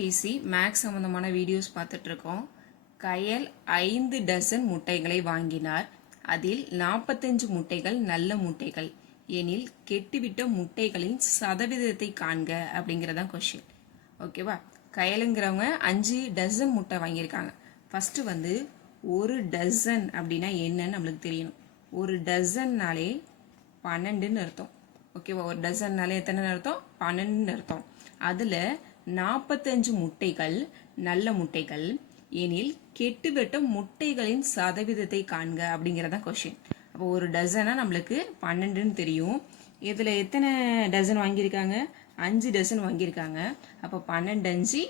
TNPSC maths சம்பந்தமான videos பார்த்துட்டு இருக்கோம். கயல் 5 டசன் முட்டைகளை வாங்கினார். அதில் 45 முட்டைகள் நல்ல முட்டைகள் எனில் கெட்டுவிட்ட முட்டைகளின் சதவீதத்தை காண்க அப்படிங்கறதான் கொஸ்டின். ஓகேவா? கயலுங்கிறவங்க 5 டசன் முட்டை வாங்கியிருக்காங்க. ஃபர்ஸ்ட் வந்து ஒரு டசன் அப்படின்னா என்னன்னு நம்மளுக்கு தெரியணும். ஒரு டசன்னாலே 12ன்னு அர்த்தம். ஓகேவா? ஒரு டசன்னாலே எத்தனை அர்த்தம்? 12ன்னு அர்த்தம். அதுல 45 முட்டைகள் நல்ல முட்டைகள் எனில் கெட்டுவிட்ட முட்டைகளின் சதவீதத்தை காண்க அப்படிங்கறத கொஸ்டின். அப்போ ஒரு டசனா நம்மளுக்கு 12ன்னு தெரியும். இதுல எத்தனை டசன் வாங்கியிருக்காங்க? 5 டசன் வாங்கியிருக்காங்க. அப்போ 12 5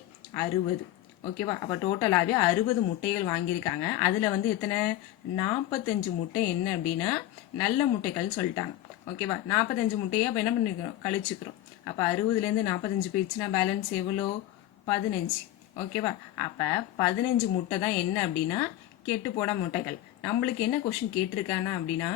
60. ஓகேவா? அப்ப டோட்டலாவே 60 முட்டைகள் வாங்கியிருக்காங்க. அதுல வந்து எத்தனை? 45 முட்டை என்ன அப்படின்னா நல்ல முட்டைகள் சொல்லிட்டாங்க. ஓகேவா? 45 முட்டையை அப்ப என்ன பண்ணிக்கிறோம்? கழிச்சுக்கிறோம். அப்ப 60ல இருந்து 45 போயிடுச்சுன்னா பேலன்ஸ் எவ்வளோ? 15. ஓகேவா? அப்ப 15 முட்டை தான் என்ன அப்படின்னா கெட்டு போன முட்டைகள். நம்மளுக்கு என்ன கொஸ்டின் கேட்டிருக்கானா அப்படின்னா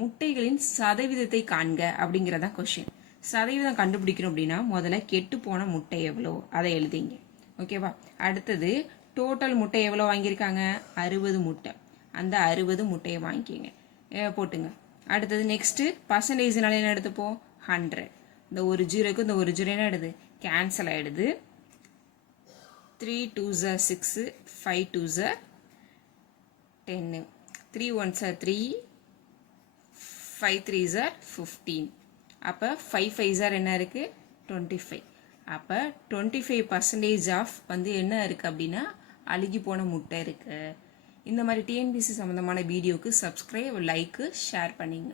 முட்டைகளின் சதவீதத்தை காண்க அப்படிங்கறதா கொஸ்டின். சதவீதம் கண்டுபிடிக்கணும் அப்படின்னா முதல்ல கெட்டு போன முட்டை எவ்வளோ அதை எழுதிங்க. ஓகேவா? அடுத்தது டோட்டல் முட்டை எவ்வளோ வாங்கியிருக்காங்க? 60 முட்டை. அந்த 60 முட்டையை வாங்கிக்கிங்க, போட்டுங்க. அடுத்தது நெக்ஸ்ட் பர்சன்டேஜ்னால என்ன எடுத்துப்போம்? 100. இந்த ஒரு ஜீரோக்கு இந்த ஒரு ஜீரோ என்ன ஆயிடுது? கேன்சல் ஆயிடுது. 3 2s 6, 5 2s 10, 3 1s 3, 5 3s 15. அப்ப 5 5s என்ன இருக்கு? 25. அப்ப 25% ஆஃப் வந்து என்ன இருக்கு அப்படின்னா அழுகி போன முட்டை இருக்கு. இந்த மாதிரி டிஎன்பிசி சம்பந்தமான வீடியோக்கு சப்ஸ்கிரைப், லைக், ஷேர் பண்ணிங்க.